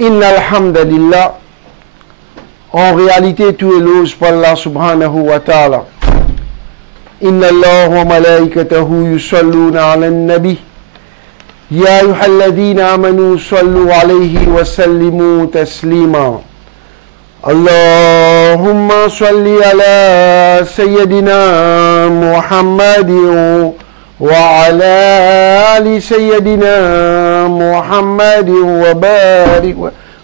Inna alhamdulillah. En réalité, tout éloge pour Allah subhanahu wa ta'ala. Inna Allah wa malaikatahu yusalluna ala nabi. Ya ayyuhalladhina amanu sallu alayhi wa sallimu taslima. Allahumma salli ala sayyidina Muhammadin وعلى آل سيدنا محمد وبارك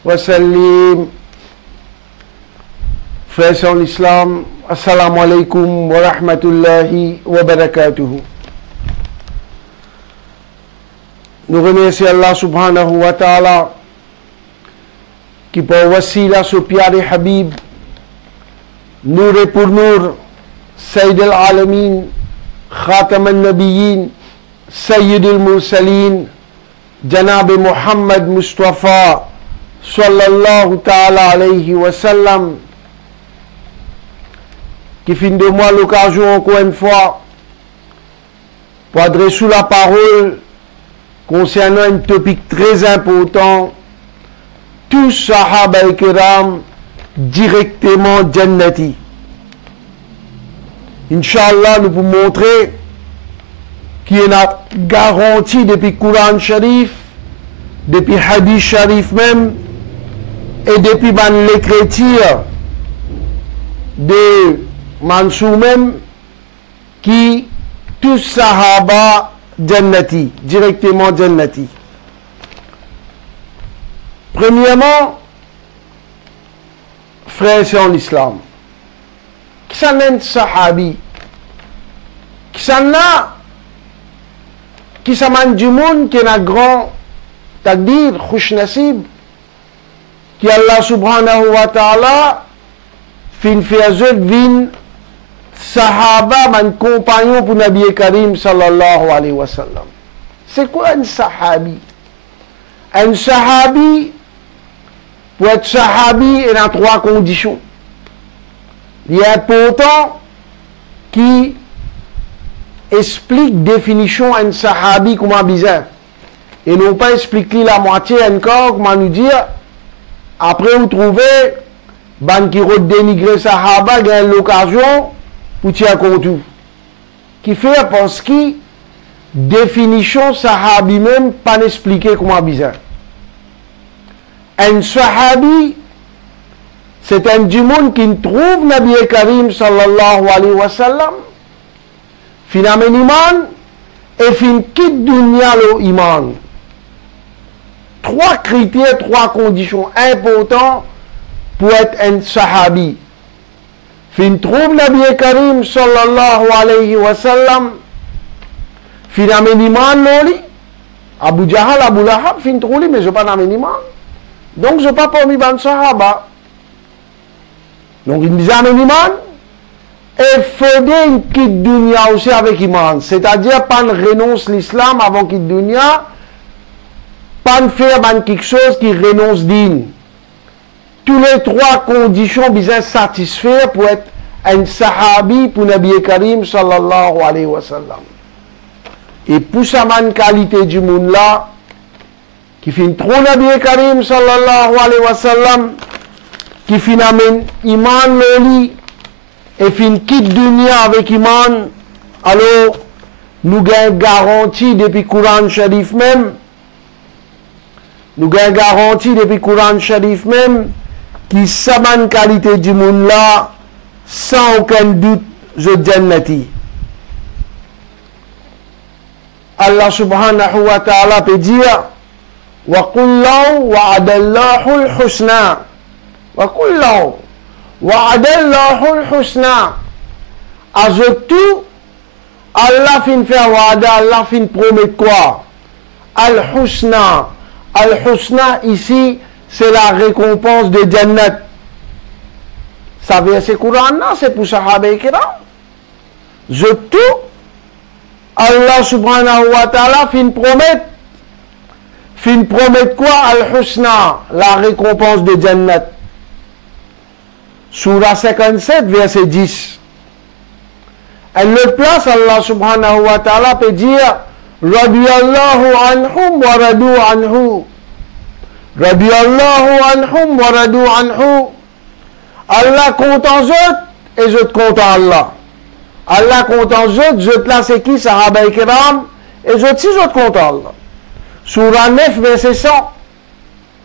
وسلم. Frères en l'islam, assalamu alaikum wa rahmatullahi wa barakatuhu. Nous remercions Allah subhanahu wa ta'ala qui par wasila ce piare Habib, Nour et pour Nour, Sayyid al-Alamin, خاتم النبيين سيد المرسلين جناب محمد مصطفى صلى الله تعالى عليه وسلم, qui finit de moi l'occasion encore une fois pour adresser la parole concernant un topic très important, tous sahaba et kiram directement jannati. Inch'Allah, nous pouvons montrer qu'il y a une garantie depuis Coran Sharif, depuis Hadith Sharif même, et depuis l'écriture de Mansour même, qui tous Sahaba Jannati, directement Jannati. Premièrement, frères en l'islam, qui s'en est sahabi, qui s'en a, qui s'en a du monde, qui est un grand taqdir, khush nasib, qui Allah subhanahu wa ta'ala, fin fiazut vin, sahaba, man compagnon pour Nabi Karim sallallahu alayhi wa sallam. C'est quoi un sahabi? Un sahabi, pour être sahabi, il y a 3 conditions. Il est important qui explique définition un sahabi comment bizarre et non pas expliquer la moitié encore comment nous dire après vous trouvez ban qui dénigrer sahaba gagne l'occasion pour tirer compte qui fait parce que définition sahabi même pas expliquer comment bizarre. Un sahabi c'est un du monde qui trouve Nabi Karim sallallahu alayhi wa sallam, finalement iman, et fin quitte dunya le iman. 3 critères, 3 conditions importantes pour être un sahabi. Fin trouve Nabi Karim sallallahu alayhi wa sallam, finalement iman loli, Abu Jahal, Abu Lahab, fin trouve mais je pas n'amène iman. Donc je pas parmi ban sahaba. Donc, il nous amène iman et faudrait une quitte dunya aussi avec iman. C'est-à-dire, pas renonce l'islam avant quitte dunya, pas faire quelque chose qui renonce din. Tous les 3 conditions bien satisfaire pour être un sahabi pour Nabi Karim sallallahu alayhi wa sallam. Et pour sa qualité du monde là, qui fait trop Nabi Karim sallallahu alayhi wa sallam, qui finalement iman loli et fin quitte dunya avec iman, alors nous gagnons garantie depuis Coran Sharif même, nous gagnons garantie depuis Coran Sharif même, qui saman qualité du monde là, sans aucun doute, je jannati. Allah subhanahu wa ta'ala peut dire, wa qullahu wa adallahu al-husna. وَكُلَّهُ وَعَدَ اللَّهُ الْحُسْنَى. Ajoute Allah fin faire wa'ada, Allah fin promet quoi? Al-Husna. Al-Husna ici, c'est la récompense de Jannat. Ça verset Coran, c'est pour Sahaba et Kiram. Je tout, Allah subhanahu wa ta'ala fin promet quoi? Al-Husna, la récompense de Jannat. Surah 57, verset 10. Elle le place, Allah subhanahu wa ta'ala peut dire Radiyallahu anhum wa radu anhu. Radiyallahu anhum wa radu anhu. Allah content eux et je te content Allah. Allah content eux, je te là c'est qui? Sahaba et Kiram. Et je te content Allah. Surah 9 verset 100.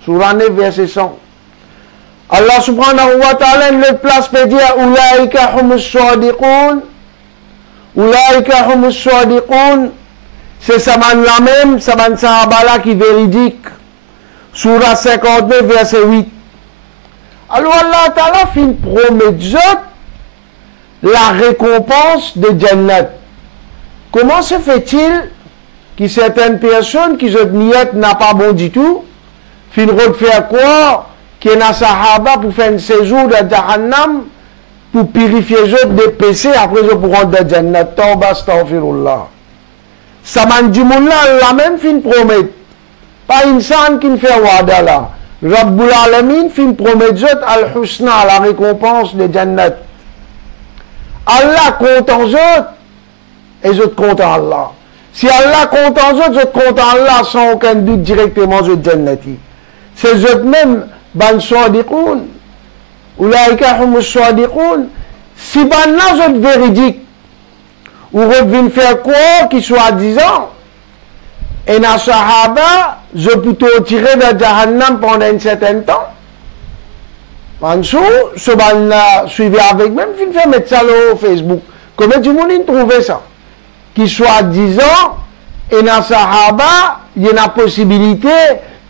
Surah 9 verset 100. Allah subhanahu wa ta'ala le place peut dire Ulaika humus sadiqun. Ulaika humus sadiqun. C'est Saman la même, Saman Sahaba là qui est véridique. Surah 59 verset 8. Alors Allah ta'ala fin promet la récompense de Jannat. Comment se fait-il que certaines personnes qui se niette n'a pas bon du tout, fin faire quoi qu'il y a Sahaba pour faire un séjour de Jahannam pour purifier eux des péchés après ils pourront de Jannat. Tawba astaghfirullah. Ça m'a dit la même fin promet. Pas insan qui ne fait wada là. Rabbul Alamin fin promet al-husna, la récompense de Jannat. Allah content eux et je te content Allah. Si Allah content eux, je te content Allah sans aucun doute directement je Jannati. C'est eux même ban sadiqoun. Ulaika humus sadiqoun. Si ban là je véridique. Ou revient faire quoi qui soit disant. Et na sahaba, je peux te tirer de Jahannam pendant un certain temps. Mansou, ce ban-là, suivi avec même, il fait mettre ça au Facebook. Comment du monde trouve ça? Qui soit disant, et dans Sahaba, il y a la possibilité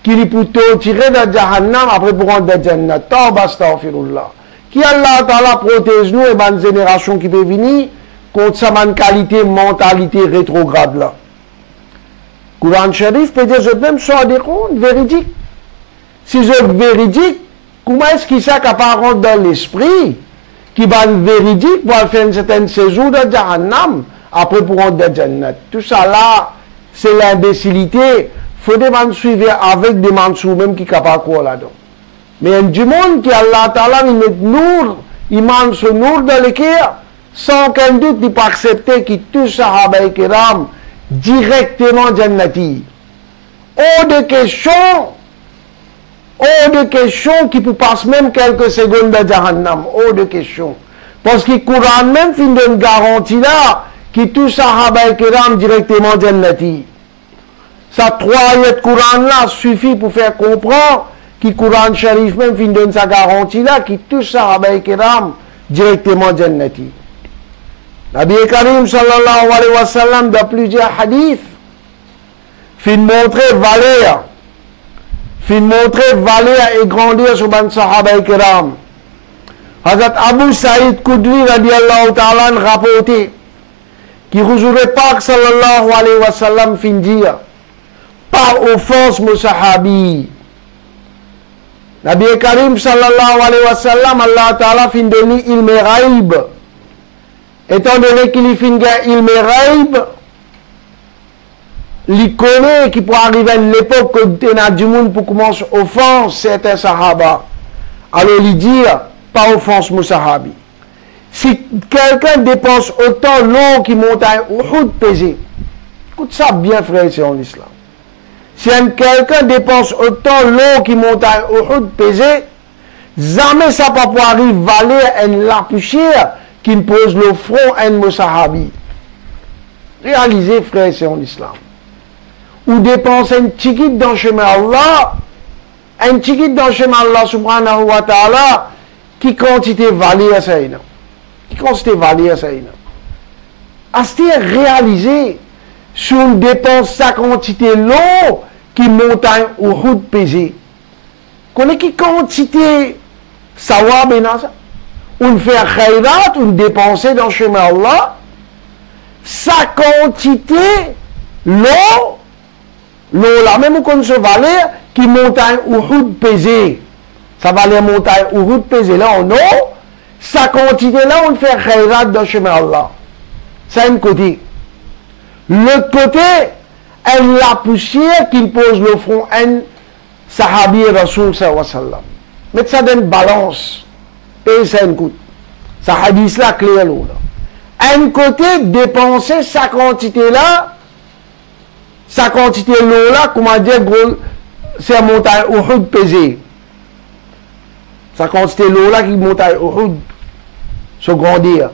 qu'il peut te tirer de Jahannam après pour rentrer de Jannat. Tawba astaghfirullah. Qui Allah Ta'ala protège nous et bonne génération qui peut venir contre sa qualité, mentalité rétrograde là. Courant Sharif peut dire, je même soit des comptes véridiques. Si je véridique, comment est-ce qu'il s'est capable dans l'esprit qui va véridique pour faire un certain séjour de Jahannam après pour rentrer de Jannat. Tout ça là, c'est l'imbécilité. Il faut des gens suivre avec des mansous même qui sont capables de quoi là-dedans. Mais il y a du monde qui Allah Ta'ala, il met nour, il mange ce nour dans le cœur, sans aucun doute, il peut accepter qu'il touche Sahaba et Kiram directement Jannati. Hors de question qui peut passer même quelques secondes de Jahannam. Hors de question. Parce que le Coran même fin d'une garantie là, qui touche Sahaba et Kiram directement Jannati. Ça, 3 ayats de Coran là suffit pour faire comprendre que le Coran Sharif même fin donne sa garantie là, qui touche Sahaba et Kiram directement Jannati. Nabi Karim sallallahu alayhi wa sallam dans plusieurs hadiths fin montrer valeur et grandir sur ban Sahaba et Kiram. Hazrat Abu Saïd Koudri radiallahu ta'ala rapporté qui Huzur Pak sallallahu alayhi wa sallam fin dire par offense mon sahabi. Nabi Karim sallallahu alayhi wa sallam Allah ta'ala fin donner ilm ghaib. Étant donné qu'il fin ilm ghaib, il connaît qui peut arriver à l'époque que il y a du monde pour commencer à offenser certains sahaba. Alors il dit pas offense mon sahabi. Si quelqu'un dépense autant l'eau qui montagne Uhud pesé, écoute ça bien frère, c'est en islam. Si quelqu'un dépense autant l'eau qui montagne Uhud pesé, jamais ça pas pour arriver valer une la poussière qui pose le front à un sahabi. Réalisez frère, c'est en islam. Ou dépenser un ticket dans le chemin Allah, un ticket dans le chemin Allah subhanahu wa ta'ala, qui quantité valée à ça. Qui quantité valée à ça. Est-ce réaliser si on dépense sa quantité l'eau qui montagne ou route pesée? Connaît qui quantité sawab et ça? On fait khayrat, on dépense dans le chemin Allah, sa quantité l'eau la même qu'on se valait qui montagne Uhud pesée. Ça valait montagne Uhud pesée là en eau. Sa quantité là, on fait khayrat dans le chemin Allah. C'est un côté. L'autre côté, elle la poussière qui pose le front un sahabi Rasoul sallallahu alayhi wa sallam. Mais ça donne balance. Et c'est un coup. Ça hadith là clair là. Un côté, dépenser sa quantité là, sa quantité l'eau là, comment dire, c'est la montagne Uhud pesée. Ça quantité l'eau là qui montagne Uhud se grandir.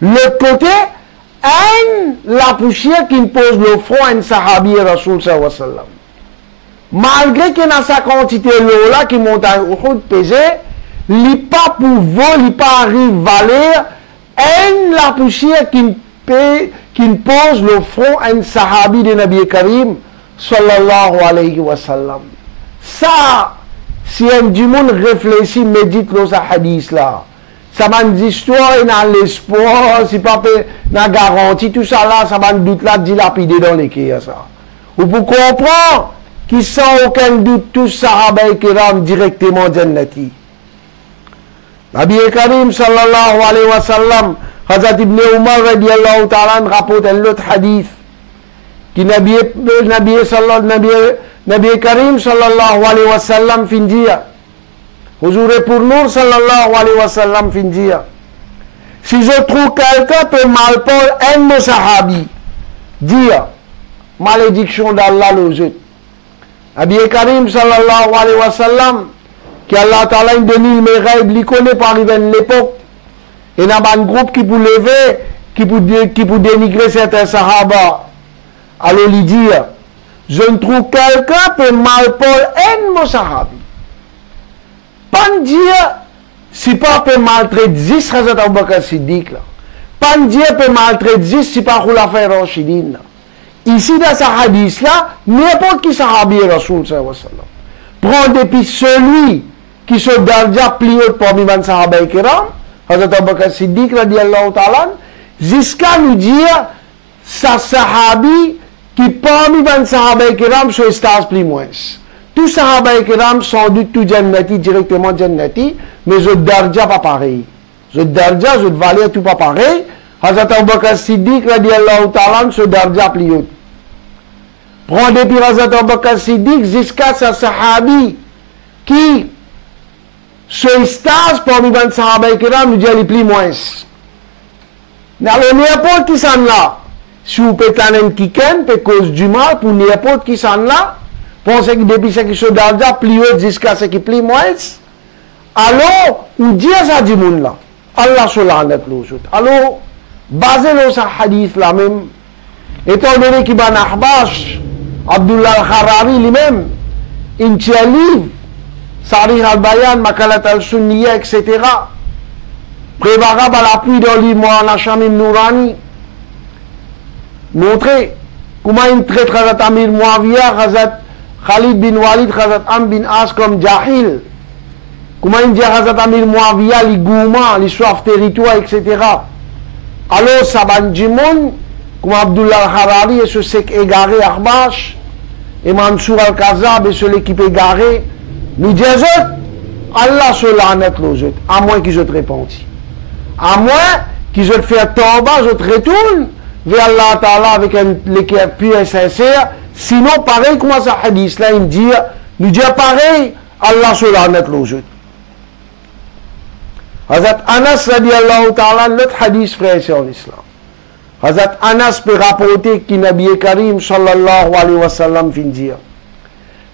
L'autre côté, la poussière qui pose le front à un sahabi Rasoul sallallahu alayhi wa sallam. Malgré qu'il y a sa quantité l'eau là qui montagne Uhud pesée, il n'est pas pour vol, il n'est pas arrive valer la poussière qui pose le front à un sahabi de Nabi Karim sallallahu alayhi wa sallam. Ça, si un du monde réfléchit, médite ce hadith là, ça m'a une histoire et dans l'espoir, si pas dans garantie, tout ça là, ça m'a doute là dilapidé dans les quais, ça. Ou pour comprendre qu'il sans aucun doute tous sahaba et kiram directement jannati. Nabi Karim sallallahu alayhi wa sallam, Hazrat Ibn Umar radiyallahu ta'ala rapporte un autre hadith qui Nabi Karim sallallahu alayhi wa sallam fin dire, Huzur pour nous sallallahu alayhi wa sallam fin dire, si je trouve quelqu'un peut mal parler un de nos sahabis, dire malédiction d'Allah le jeu. Nabi Karim sallallahu alayhi wa sallam, qui Allah ta'ala une demi mes règles, il connaît par l'époque, et il y a un groupe qui peut lever, qui peut dénigrer certains sahaba. Alors il dit, je ne trouve quelqu'un peut mal parler un de nos sahabis. Pas dire, si pas peut maltraiter 10 Hazrat Abu Bakr Siddiq là. Pas dire peut maltraiter 10 si pas Khulafa Rashidin là. Ici dans ce hadith là, n'importe qui sahabi Rasoul sallallahu alayhi wa sallam. Prends depuis celui qui se darja plus haut parmi les sahaba kiram, Hazrat Abu Bakr Siddiq radiyallahu ta'ala, jusqu'à nous dire, sa sahabi qui parmi les sahaba kiram se stage plus moins. Tous sahaba kiram sans doute tout jannati, directement jannati, mais je darja pas pareil. Je darja, je valeur tout pas pareil. Hazrat Abu Bakr Siddiq radiyallahu ta'ala se darja plus haut. Prends depuis Hazrat Abu Bakr Siddiq jusqu'à sa sahabi qui se stage parmi les sahaba kiram nous dit les plus moins. Alors n'importe qui s'en là, si vous pétez un kiken, peut cause du mal pour n'importe qui s'en là, pensez que depuis ce qui se darja plus haut jusqu'à ce qui plus moins, alors on dit ça du monde là. Allah se l'enlève l'autre. Alors, basé sur ce hadith là même, étant donné qu'il y a un ahbash, Abdullah al-Kharari lui-même, il tient un livre, Sarih al-Bayan, Makalat al-Sunniya, etc. Préparable à l'appui d'un livre, moi, en Hachamim Nourani, montrer comment il traite Hazrat Amir Muawiyah, Hazrat Khalid bin Walid, Hazrat Am bin As comme Jahil. Comment il dit Hazrat Amir Muawiyah, les gourmands, les soifs territoires, etc. Alors, ça va du monde, comme Abdullah al-Harari et ce sec égaré Arbash, et Mansour al-Kazab et ce l'équipe égarée, nous disons, Allah se l'annette les autres, à moins qu'ils se répandent. À moins qu'ils se fassent tauba, je te retourne vers Allah Ta'ala avec l'équerre pure et sincère. Sinon, pareil, comme ça hadith là, il dit, nous disons pareil, Allah se l'annette les autres. Hazrat Anas radiyallahu ta'ala, notre hadith frère c'est en islam. Hazrat Anas peut rapporter qu'il Nabi Karim sallallahu alayhi wa sallam fin dire.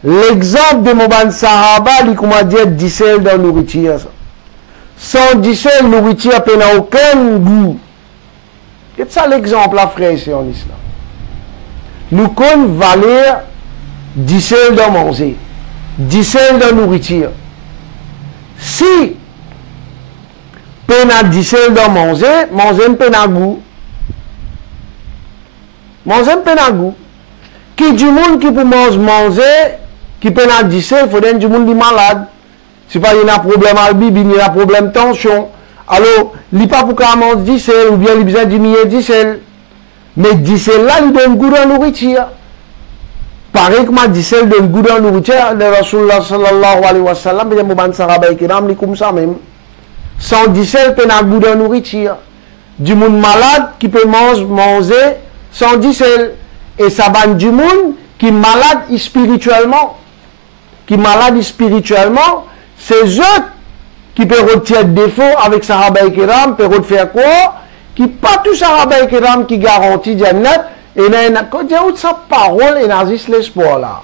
L'exemple de Mouban Sahaba, il comment dire dissel dans la nourriture. Sans dissel, la nourriture n'a aucun goût. C'est ça l'exemple là frère c'est en islam. Nous connaissons valeur dissel dans manger, dissel dans la nourriture. Si pena dissel dans manger, manger pena goût. Manger pena goût. Qui du monde qui peut manger, qui pena dissel, il faut dire du monde qui est malade. Si pas il y a un problème albi, il y a un problème de tension. Alors, il n'y a pas pour qu'on mange dissel, ou bien il y a besoin de diminuer dissel. Mais dissel là, il donne goût dans la nourriture. Pareil que ma dissel donne goût dans la nourriture, le Rasulullah sallallahu alayhi wa sallam, il y a un sahaba qui est comme ça même. Sans dissel, peut n'a goût de nourriture. Du monde malade qui peut manger sans dissel. Et ça va du monde qui est malade spirituellement. Qui est malade spirituellement, c'est eux qui peuvent retirer des défauts avec Sahaba et Kiram, peuvent faire quoi? Qui pas tout Sahaba et Kiram qui garantit Jannat, et n'a sa parole et n'a l'espoir là.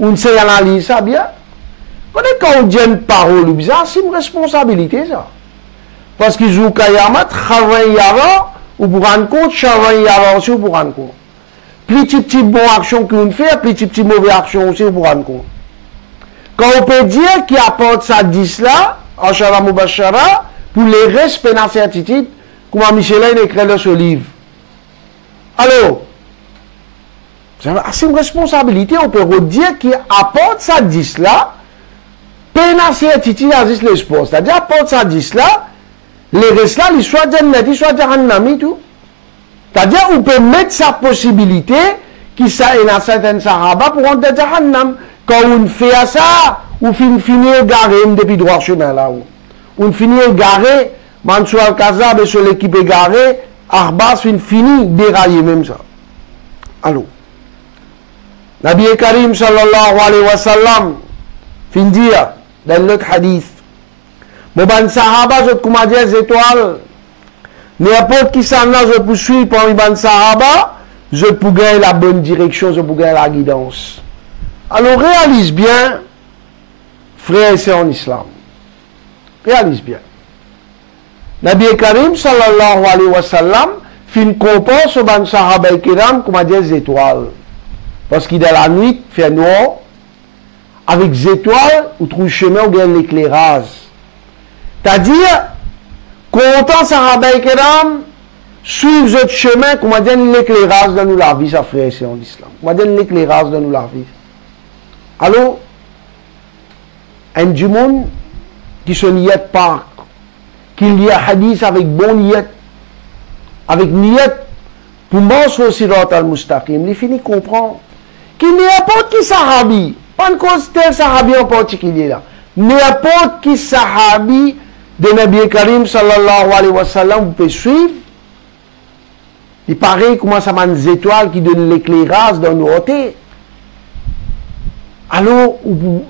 On sait analyser ça bien. Quand on dit une parole bizarre, c'est une responsabilité ça. Parce que vous travaillez ou pour rendre compte, travailler aussi pour rendre compte. Plus petit bonne action qu'on fait, plus petit mauvaise action aussi pour rendre compte. Quand on peut dire qu'il apporte ça 10 là, en Shara Mubashara, pour les respects dans certitude, comme Michelin écrit dans ce livre. Alors, c'est une responsabilité, on peut redire qu'il apporte ça 10 là, peine à certitude à l'espoir. C'est-à-dire, apporte ça 10 là, les restes là, ils soient Jannati, soit Jahannami, tout. C'est-à-dire, on peut mettre sa possibilité, qui ça est dans certaines Sahaba, pour rentrer Jahannam. Quand on fait ça, on finit garé depuis droit chemin là. On finit garé, Mansour Al-Kazab et sur l'équipe égarée, Arbas finit déraillé même ça. Allô. Nabi Karim sallallahu alayhi wa sallam, fin dire, dans l'autre hadith, mon ban sahaba, je te dire les étoiles, n'importe qui s'en a, je poursuis parmi ban sahaba, je peux gagner la bonne direction, je peux gagner la guidance. Alors réalise bien, frère et sœurs en islam. Réalise bien. Nabi Karim sallallahu alayhi wa sallam fin compose au ban sahaba et kiram comme dire les étoiles. Parce qu'il dans la nuit, fait noir, avec les étoiles, ou trouve chemin ou gagne l'éclairage. C'est-à-dire, content sahaba et kiram, suivre ce chemin, comment dire l'éclairage dans nous la vie, ça frère et sœurs en islam. Comment dire l'éclairage dans nous la vie. Alors, un du monde qui se niait pas, qui lit un hadith avec bon niette, avec niette, pour moi, sur le sirat al-mustaqim, il finit de comprendre qu'il n'importe qui sahabi, pas une cause tel sahabi en particulier là, n'importe qui sahabi de Nabi Karim sallallahu alayhi wa sallam, vous pouvez suivre, il paraît comment ça m'a des étoiles qui donnent l'éclairage dans nos côtés. Alors, vous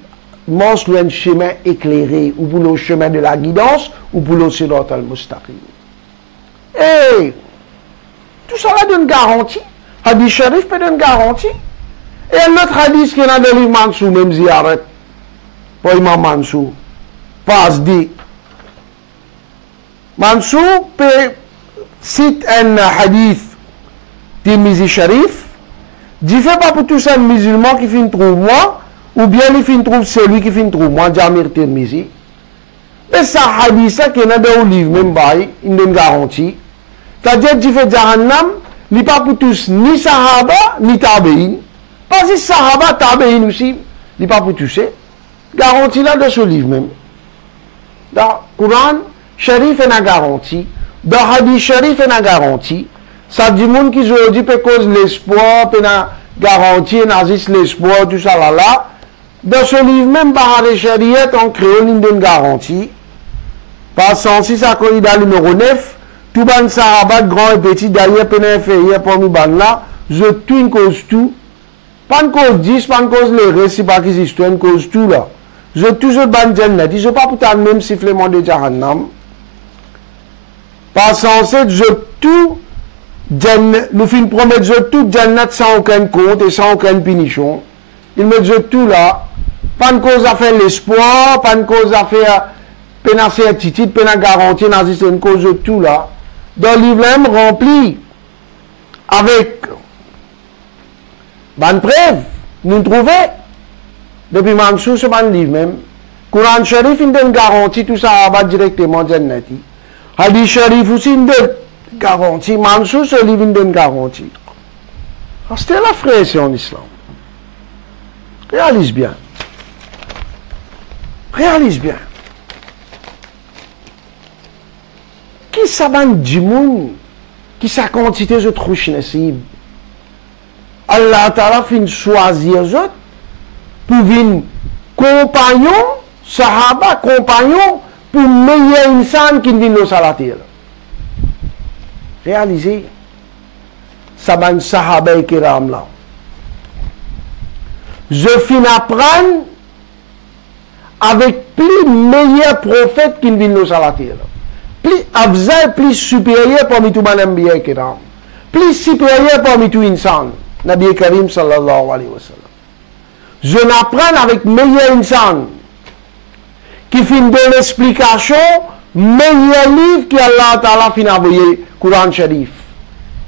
mangez un chemin éclairé, ou pour le chemin de la guidance, ou pour le sirat al-mustaqim. Et tout ça donne garantie. Hadith Sharif peut donner garantie. Et un autre hadith qui est dans le livre Mansour, même ziyaret, pour Imam Mansour, passe dit. Mansour peut citer un hadith Tirmizi Sharif, dit fait pas pour tous ces musulmans qui finissent trouver moi, ou bien il finit trouve celui qui finit trouve moi, Jamir Tirmizi. Mais ça hadith ça qui est dans le livre, même bail, il donne garantie. C'est-à-dire qu'il fait Jahannam, il n'est pas pour tous, ni Sahaba, ni Tabein. Parce que Sahaba, Tabein aussi, il n'est pas pour tous. Garantie là dans ce livre même. Dans le Coran, Sharif est une garantie. Dans le Hadith Sharif est une garantie. Ça dit monde qui aujourd'hui peut cause l'espoir, peut une garantie, nazis l'espoir, tout ça là. Dans ce livre même, Bahar et Shariat, en créole, il donne garantie. Par si ça connaît dans le numéro 9, tout ban sahaba, grand et petit, d'ailleurs, peine inférieur pour nous ban là, je tout une cause tout. Pas une cause 10, pas une cause les récits, pas qu'ils histoire, une cause tout là. Je tout je ban Jannat, je pas pour le même sifflement de Jahannam. Par sensé, je tout, nous fin promettre je tout Jannat sans aucun compte et sans aucune punition. Il me dit tout là. Pas une cause à faire l'espoir, pas une cause à faire peine à certitude, peine à garantie, c'est une cause de tout là. Dans le livre même rempli avec bonne preuve, nous trouvons depuis Mansour ce bon livre même. Coran Sharif il donne garantie, tout ça va directement Jannati. Hadith Sharif aussi il donne garantie, Mansour ce livre il donne garantie. C'était la frère en islam. Réalise bien. Réalise bien. Qui s'abandonne du monde, qui sa quantité de trouche nasib. Allah Ta'ala fin choisir eux pour venir compagnon, sahaba, compagnon, pour meilleur insan qui vient dans la terre. Réalisez, saban sahaba et kiram là. Je finis apprendre avec plus meilleur prophète qui vient dans la terre. Plus afzal, plus supérieur parmi tout les Anbiya kiram. Plus supérieur parmi tout insan. Nabi Karim sallallahu alayhi wa sallam. je n'apprends avec meilleur insan qui fin donne l'explication meilleur livre qui Allah Ta'ala fin envoyé Coran Sharif.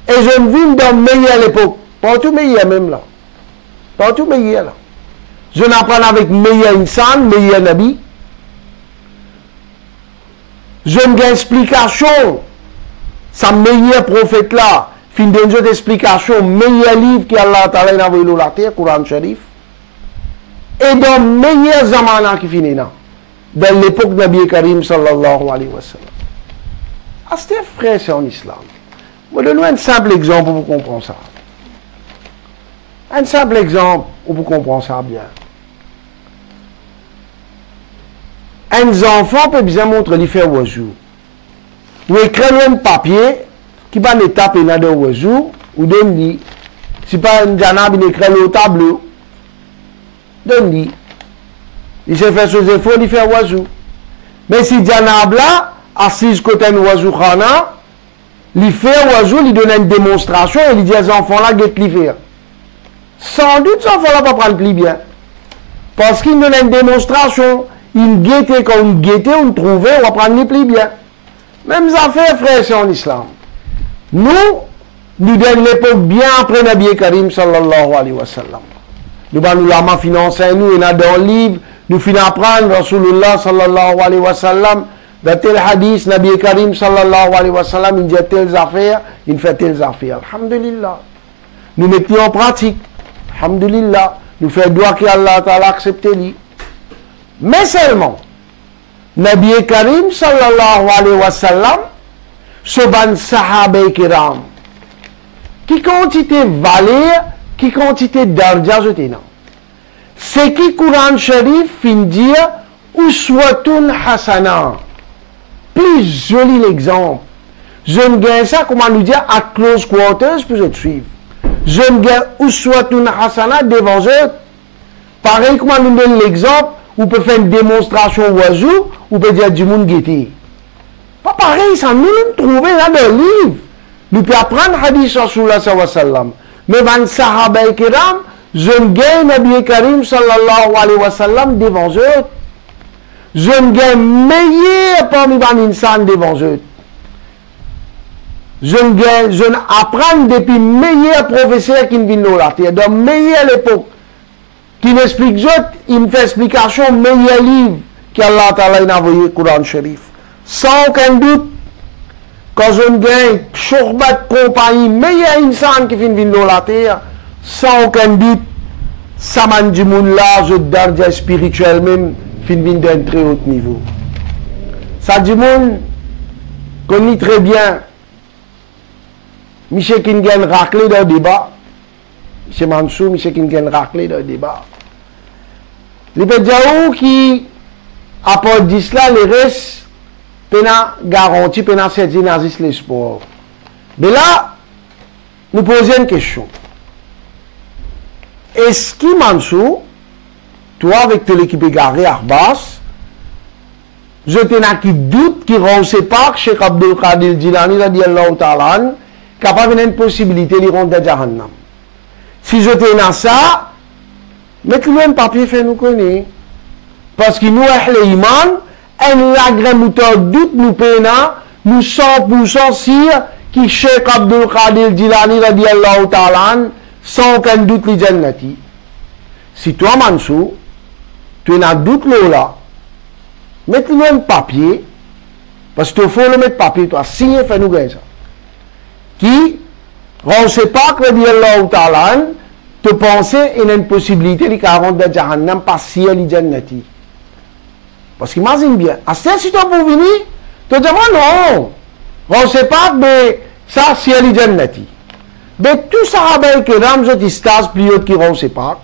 Et je ne vis dans meilleure l'époque. Partout meilleur même là. Partout meilleur là. Je n'apprends avec meilleur insan, meilleur nabi. Je ne gagne explication. Sa meilleur prophète là. Fin donne une explication. Meilleur livre qui Allah Ta'ala envoyé dans la terre, Coran Sharif. Et dans meilleur zamana qui finit là. Dans l'époque de Nabi Karim sallallahu alayhi wa sallam. Ah, c'était frère, c'est en islam. Je vais donner un simple exemple pour vous comprendre ça. Un simple exemple pour vous comprendre ça bien. Un enfant peut bien montrer lui faire oiseau. Ou écrire un papier qui va l'étape et dans oiseau ou donne-lui. Si pas un janab, il écrit le tableau. Donne-lui. Il s'est fait ses efforts, il fait oiseau. Mais si janab là, assis côté d'un oiseau khana, il fait oiseau, il donne une démonstration et il dit aux enfants là, guette li faire. Sans doute, ces enfants là pas prendre plus bien. Parce qu'il donne une démonstration, il guette quand on guette, on trouve, on va prendre plus bien. Mêmes affaires, frère, c'est en islam. Nous donnons l'époque bien après Nabi Karim sallallahu alayhi wa sallam. Nous allons nous financer, nous, et dans le livre, nous finissons apprendre Rasulullah sallallahu alayhi wa sallam, dans tel hadith, Nabi Karim sallallahu alayhi wa sallam, il dit telles affaires, il fait telles affaires. Alhamdulillah. Nous mettons en pratique. Alhamdulillah. Nous faisons doigt qu'Allah Ta'ala accepte lui. Mais seulement, Nabi Karim sallallahu alayhi wa sallam, ce ban sahaba kiram, qui quantité valeur, qui quantité d'argent je t'ai. C'est qui Coran Sharif fin dire uswatun hasana. Plus joli l'exemple. Je ne gagne ça, comment nous dire, à close quarters, pour je suivre. Je ne gagne uswatun hasana devant eux. Pareil, comment nous donne l'exemple, on peut faire une démonstration oiseau, on peut dire du monde guetté. Pas pareil, ça nous trouver là dans le livre. Nous pouvons apprendre hadith Rasulullah sallallahu alayhi wa sallam. Mais van sahaba kiram, je ne gagne Nabi Karim sallallahu alayhi wa sallam devant eux. Je ne gagne meilleur parmi les insan devant eux. Je apprends depuis meilleur professeur qui vient de la terre, dans meilleure époque, qui m'explique, il me fait explication, meilleur livre qu'Allah Ta'ala a envoyé Coran Sharif. Sans aucun doute, quand je gagne Shorbat compagnie, meilleur insan qui vient de la terre, sans aucun doute, ça m'a dit moun là, je dardia spirituel même, fin d'un très haut niveau. Ça dit moun, connaît très bien, Michel Kingen raclé dans le débat, Michel Mansour, Michel Kingen raclé dans le débat. Les pédiaou qui apportent cela, les restes, pena garanti, pena serti nazis les sports. Mais là, nous posons une question. Est-ce que Mansour, toi avec l'équipe égarée Arbas, je t'ai qui doute qui rend ses pas, Cheikh Abdul Qadir Jilani, radiyallahu ta'ala, capable d'une possibilité de rendre de Jahannam. Si je t'ai dans ça, mettez-le un papier, fait nous connaître. Parce que nous, les imams, un lagre mouton doute nous pena, nous 100% sûr qui Cheikh Abdul Qadir Jilani, radiyallahu ta'ala, sans aucun doute les jannati. Si toi, Mansour, tu as un doute là, mettez-le un papier, parce que tu faut le mettre papier, toi, signer, fais nous ça. Qui, on ne sait pas que radiyallahu ta'ala, te penser il y a une possibilité de 40 de Jahannam par si les jannati. Parce qu'imagine bien, à ce si tu as pour venir, tu te dis non, on ne sait pas que ça si les jannati. Mais tout Sahaba Kiram, je dis stage plus haut qui ne sait pas.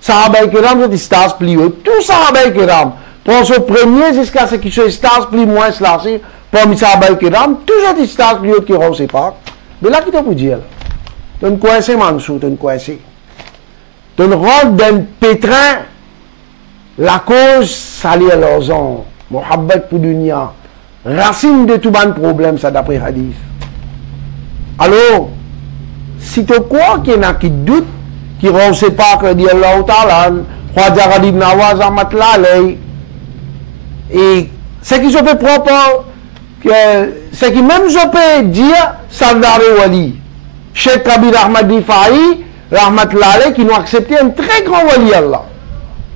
Sahaba Kiram, je dis stage plus haut. Tout Sahaba Kiram, pour ce premier jusqu'à ce qui soit stage plus moins slacé, parmi Sahaba Kiram, toujours des stage plus haut qui ne sait pas. Mais là, qui t'a pour dire? Tu es coincé, Mansour, tu es coincé. Tu rentres dans le pétrin, la cause, ça lié à leurs ans. Mohabbat pour dunya. Racine de tout bon problème, ça d'après Hadith. Alors, si tu crois qu'il y en a qui doutent, qui rend ses pas, que dit Allah Ta'ala, Khwaja Ghalib Nawaz Ahmad Lalei. Et ce qui se peut propre, ce qui même se peut dire, Sardar Wali, Cheikh Kabir Ahmad Rifai, Rahmat Lalei, qui nous a accepté un très grand Wali Allah.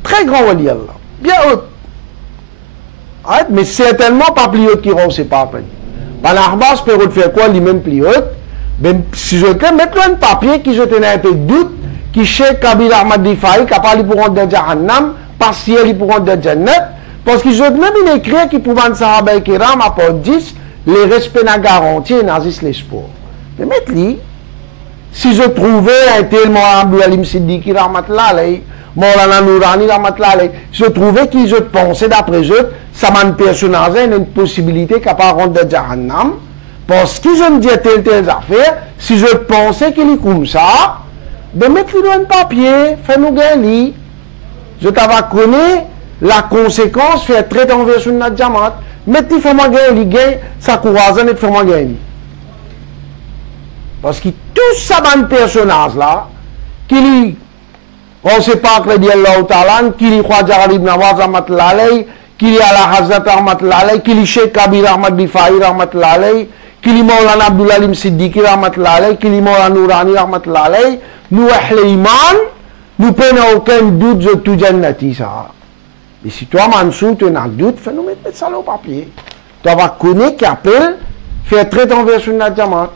Très grand Wali Allah. Bien haut. Mais certainement pas plus haut qui rend ses pas. Par l'Arbas peut faire quoi, lui-même plus haut. Ben, si je te mets un papier qui je tenais un peu de doute, qui Cheikh Kabir Ahmad Rifai, qui a parlé pour rentrer dans Jahannam, partiel pour rentrer dans Jannat, parce qu'ils ont même une écrit qui pour vendre Sahaba et Kiram à part 10, les respects n'a garanti et n'azis l'espoir. Mais maintenant, si je trouvais un tel Mohamed Alim Siddiqui Rahmatullah alayhi, Maulana Nourani Rahmatullah alayhi, je trouvais qu'ils je pensais d'après eux, ça m'a personnalisé une possibilité qu'à pas rentrer dans Jahannam, parce qu'ils ont dit telle affaire, si je pensais qu'il est comme ça, de mettre lui un papier, fais-nous gagner. Je t'avais connu la conséquence, faire traiter en version de notre Jamaat, mettez fais-moi gagner, ça courage, et fais-moi gagner. Parce que tout ça, dans personnage là, qui on ne sait pas que dit Allah Ta'ala, qui li Khwaja Ghalib Nawaz Ahmad Lalei, qui li Ala Hazrat Ahmad Lalei, qui li Cheikh Kabir Ahmad Rifai Ahmad Lalei, qui li Maulana Abdul Alim Siddiqui Ahmad Lalei, qui li Maulana Nourani Ahmad Lalei, nous, Ahl Iman, nous n'avons aucun doute de tout Jannati ça. Et si toi, Mansour, tu as un doute, fais-nous mettre ça au papier. Tu vas connaître qui appelle, faire traiter en version de notre Jamaat.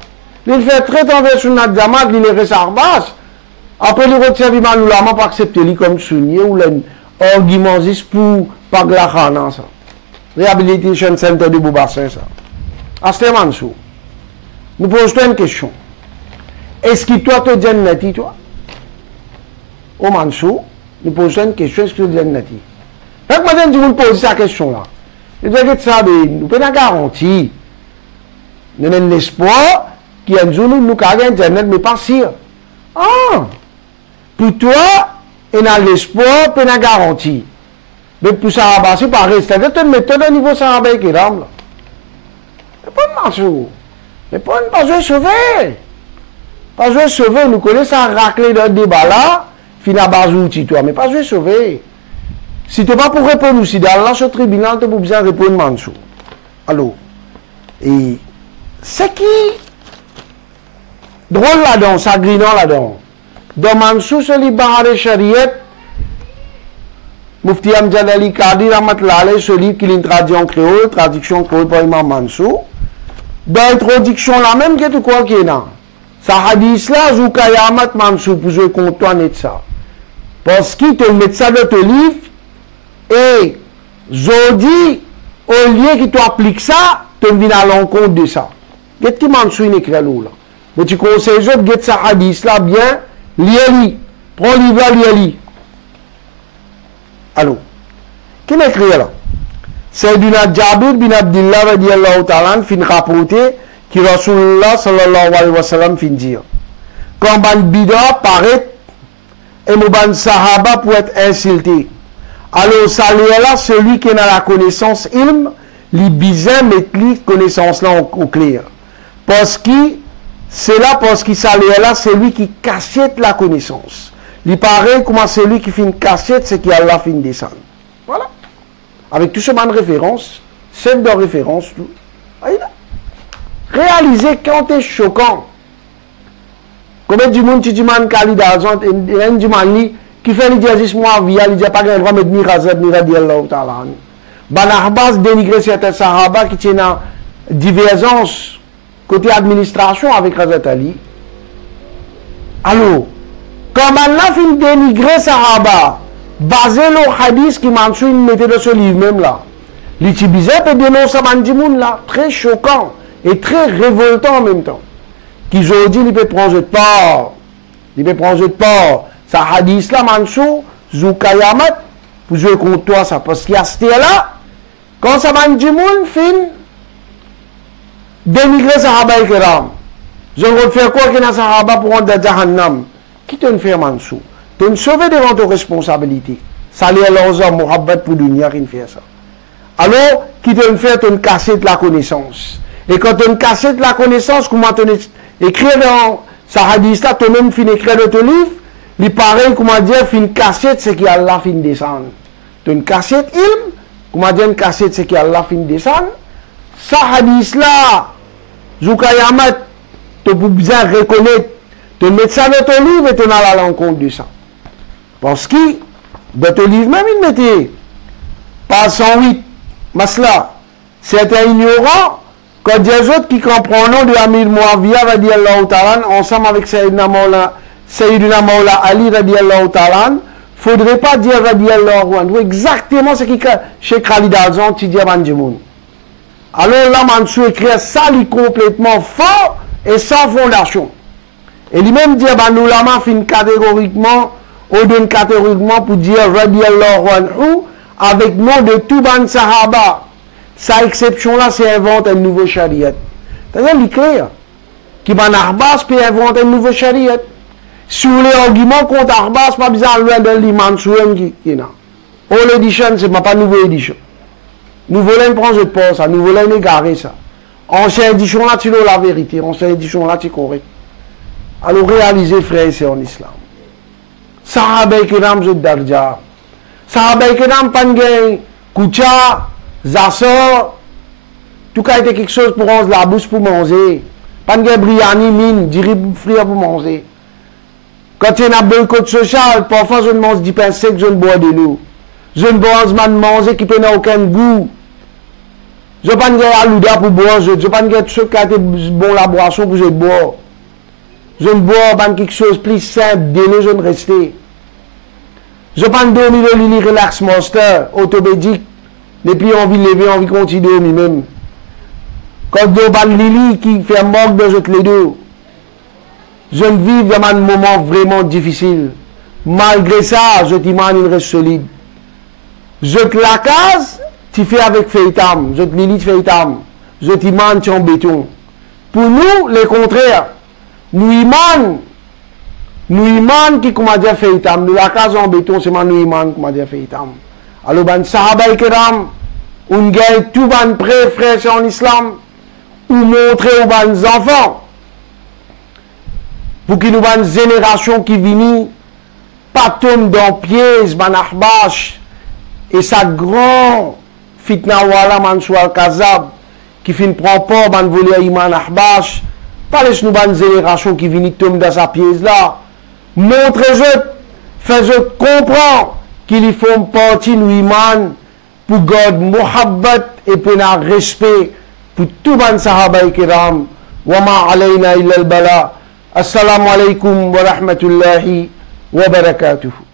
Il fait traiter en version de notre Jamaat, il est resarbas. Après, il retient mal ou l'ama pour accepter lui comme souligné ou l'argument pour pas de la khana ça. Rehabilitation Center de Boubassin ça. Asté Mansour, nous posons une question. Est-ce que toi, tu es Jannati, toi? Au Mansour, nous posons une question, est-ce que tu es Jannati? Donc, maintenant, je vous pose cette question-là. Je dis que ça, nous pouvons garantir. Nous avons l'espoir qu'il y a un jour, nous avons un Jannat, mais pas sûr. Ah! Pour toi, il a l'espoir, puis il a garanti. Mais pour Sahaba, c'est pareil. C'est-à-dire que tu mets au niveau Sahaba et Kiram. Mais pas de Mansour. Mais pas de sauver. Pas de sauver. Nous connaissons ça racler dans le débat là. Fina bazouti, toi. Mais pas de sauver. Si tu n'es pas pour répondre aussi, dans là, ce tribunal, tu as besoin de répondre Mansour. Alors, et c'est qui drôle là-dedans, sagrinant là-dedans. Dans Mansour, c'est le Bahar Shariat, Mufti Amjad Ali Qadi Rahmatullah alayhi, ce livre qui est une traduction créole par Imam Mansour. Dans l'introduction là même, qu'est-ce quoi qui est là? Ça hadith là, Zoukayamat Mansour, pour jouer contre toi, net ça. Parce qu'il te met ça dans ton livre, et Zodi, au lieu que tu appliques ça, tu viens à l'encontre de ça. Qu'est-ce que Mansour écrit là? Mais tu conseilles de get ça hadith là bien, lis-li. Prends le livre là, lis-li. Allô? Qui écrit là? C'est du Jabir bin Abdullah radiyallahu ta'ala fin rapporté qui Rasulullah sallallahu alayhi wa sallam fin dire. Quand ban bida paraît et mon ban sahaba pour être insulté. Alors saluer là celui qui a la connaissance ilm, li bizarre met li connaissance là au clair. Parce que c'est là parce qu'il salue là celui qui cachette la connaissance. Il paraît comment celui qui fait une cachette, c'est qui Allah fait une descente. Voilà. Avec tout ce man de référence, celle de référence, tout. Réalisez quand c'est choquant. Combien de monde qui dit man Khalid Azant et un du man qui fait le diazisme via, il dit pas qu'il va mettre ni razat ni radiallahu ta'ala. Banahbas dénigrer certains sahaba qui tiennent en divergence côté administration avec Razat Ali. Alors, comme Allah fait dénigrer Sahaba, basé le hadith qui Mansour mettait dans ce livre même là, l'utiliser peut dénoncer Mandimoun là, très choquant et très révoltant en même temps. Qui aujourd'hui il peut prendre de part, il peut prendre de part, ça hadith là Mansour, Zoukayamat, pour jouer contre toi ça, parce qu'il y a ce là, quand ça Mandimoun fin, dénigrer Sahaba et Kiram. Je vais faire quoi qu'il y a Sahaba pour rentrer dans Jahannam? Qui te fait Mansour? Tu te sauver devant tes responsabilités. Ça les Allah Muhabbat pour dunya qui fait ça. Alors, qui te fait te casser de la connaissance. Et quand tu casses de la connaissance, comment tu écris dans sa hadith là, tu même fini écrire dans ton livre, il paraît, comment dire, une cassette, c'est qui Allah fin descendre. Une cassette, comment dire, une cassette, c'est qui Allah fin descendre. Ça, hadith là, Zoukayamat, tu peux bien reconnaître, tu mets ça dans ton livre et tu as la rencontre de ça. Parce que, dans ton livre même, il mettait, pas 108, masla, certains ignorants, quand des autres qui comprennent le nom de Amir Muawiyah, radiallahu ta'ala, ensemble avec Sayyidina Mawla Ali, radiallahu ta'ala, il ne faudrait pas dire radiallahu anhu, exactement ce que Cheikh Khalid Azan qui dit à Banjemoun. Alors là, Mansour écrit ça, il est complètement faux et sans fondation. Et lui-même dit, nous l'avons fait catégoriquement, ou d'une catégoriquement pour dire radiallahu anhu, avec nom de tout ban sahaba. Sa exception là, c'est inventer un nouveau chariot. C'est-à-dire l'écrire. Qui ban Arbas peut inventer un nouveau chariot. Si vous voulez argument contre Arbas, pas besoin de l'imam Souem qui est là. All edition, c'est pas nouvelle édition. Nous voulons prendre ce poste, ça, nous voulons égarer ça. Ancienne édition là, tu as la vérité. Ancienne édition là, tu es correct. Alors réalisez, frère, c'est en islam. Sahaba kiram zut darja. Sahaba kiram pangay, kucha, Zassor, tout cas était quelque chose pour onze la bouche pour manger. Pas de briani, mine, diri frire pour manger. Quand il y a un boycott social, parfois je ne mange 10 pains secs, je ne bois de l'eau. Je ne bois pas de manger qui n'a aucun goût. Je ne pas de alouda pour boire, je ne pas de tout ce qui a été bon la boisson pour je boire. Je ne bois pas quelque chose plus simple, de l'eau, je ne reste. Je ne pas de dormir le Lily Relax Monster, autobédique. Et puis on vit lever, on vit continuer lui-même. Quand on parle Lily qui fait un manque de jeter les deux, je ne vis vraiment un moment vraiment difficile. Malgré ça, je t'imagine il reste solide. Je te la case, tu fais avec feitam. Je te Lily, tu fais feitam. Je t'imagine tu en béton. Pour nous, le contraire. Nous imam qui comment dire feitam. Nous la case en béton, c'est nous imam comment dire feitam. Alors, ben, Sahaba Kiram, on gagne tout ban frères en islam, ou montrer aux ban enfants, pour qu'ils nous ban génération qui vient, pas tomber dans piège, ban ahbash, et sa grand fitna wala Mansour al-Kazab, qui fin prend pas ban voler iman ahbash, pas laisse nous ban génération qui vient tomber dans sa piège là, montrez-je, faites-je comprendre, qu'ils font partie de l'iman pour garder muhabbat et pour un respect pour tout ban sahaba kiram wa ma alayna illa al bala. Assalamu alaikum wa rahmatullahi wa barakatuh.